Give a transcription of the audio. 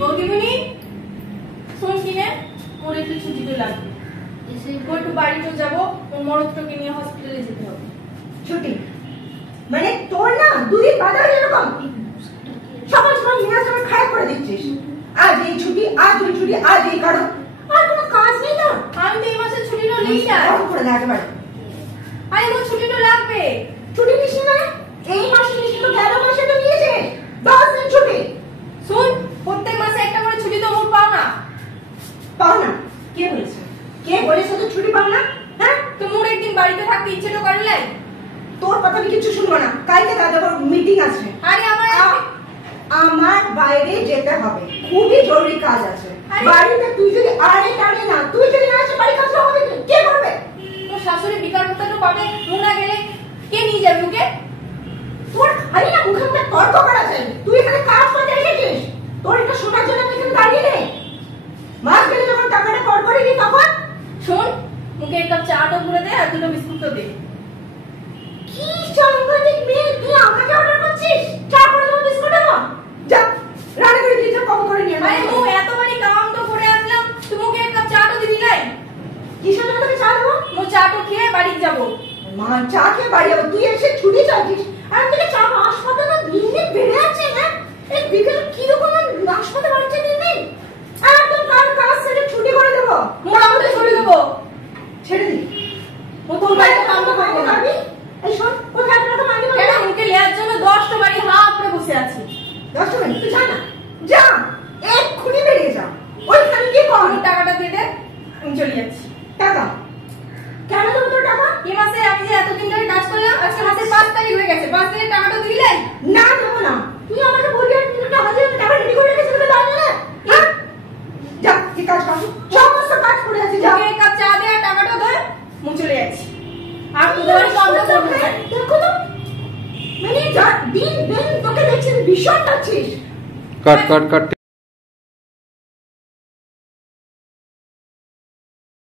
বৌদিমণি শোন কিনে ওর একটু ছুটি তো লাগবে, ও একটু বাড়িতে যাবো, ওর মরদটাকে নিয়ে হসপিটালে যেতে হবে। ছুটি মানে তোর না দুদিন বাদে এরকম সকাল সকাল নিয়ে আসে আমার খারাপ করে দিচ্ছিস। আজ এই ছুটি, আজ ওই ছুটি, আজ এই কারণ, আর কোনো কাজ নেই না। আমি তো এই মাসে ছুটিটা নেই না, করে দেয় একেবারে। আরে ওর ছুটিটা লাগবে। ছুটি নিস না এই মাসে নিস, তো গেল মাসে তো নিয়েছে 10 দিন ছুটি। শুন, প্রত্যেক মাসে একটা করে ছুটি তো মোট পাও না। পাও না? কে বলেছে? কে বলেছে তো ছুটি পাও না? হ্যাঁ, তো মোর একদিন বাড়িতে থাকতে ইচ্ছে তো করে নাই। তোর কথা আমি কিছু শুনবো না, কালকে তাদের মিটিং আছে। আরে আমার বাইরে যেতে হবে, খুবই জরুরি কাজ আছে বাড়িতে। তুই যদি আরে টানে না, তুই যদি না আসে বাড়ি কাজটা হবে কে করবে? তোর শাশুড়ি বিকার করতে পাবে, ও না গেলে কে নিয়ে যাবে ওকে? তোর খালি না মুখে মুখে তর্ক করা যায়। তুই এখানে কাজ করতে এসেছিস, তোর এটা শোনার জন্য আমি এখানে দাঁড়িয়ে নেই। মাস গেলে যখন টাকাটা কর করে দিই তখন শোন, মুখে একটা চাটা করে দে আর দুটো বিস্কুট তো দে। কি সাংঘাতিক মেয়ে, তুই আমাকে অর্ডার করছিস? চা করে দেবো, বিস্কুট দেবো? যা রান্না করে দিতে কম করে নিয়ে। আরে ও এতবারই কাম তো করে আসলাম, তুই মুখে একটা চা তো দিবি নাই? কিসের জন্য তোকে চা দেবো? ও চা তো খেয়ে বাড়ি যাবো। মা চা খেয়ে বাড়ি যাবো, তুই এসে ছুটি চাচ্ছিস। আর আমি চা হাসপাতাল না দিন দিন বেড়ে যাচ্ছে না। এই বিকেল কিরকম হাসপাতাল বাড়ছে দিন দিন। একদম কাজ ছেড়ে ছুটি করে দেবো। মোড়া মতো ছড়ে দেবো। ছেড়ে দিই ও তোর বাড়িতে কাম তো করবো না। এই শোন, ওই কাজটা মানি কেন মুখে লেয়ার জন্য 10টা বাড়ি হা করে বসে আছি। 10টা বাড়ি তুই যা না, যা এক্ষুনি বেরিয়ে যা। ওইখানে গিয়ে কর। টাকাটা দিয়ে দে, আমি চলে যাচ্ছি। টাকা কেন দেবো তোর টাকা? এই মাসে আমি যে এতদিন ধরে কাজ করলাম, আজকে মাসের 5 তারিখ হয়ে গেছে, 5 দিনের টাকাটা দিবি নাই? না দেবো না। তুই আমাকে বলবি আর তুই টাকা দিয়ে টাকা রেডি করে রেখেছিস বলে দাঁড়িয়ে না। হ্যাঁ যা, কি কাজ কর, সমস্ত কাজ করে আছে। যা এক কাপ চা দে আর টাকাটা দে, মু চলে যাচ্ছি। আর তোদের বাড়ি কামটা করবো না। দেখো তো মানে যা দিন দিন তোকে দেখছিস ভীষণ যাচ্ছিস। কাট কাট কাট।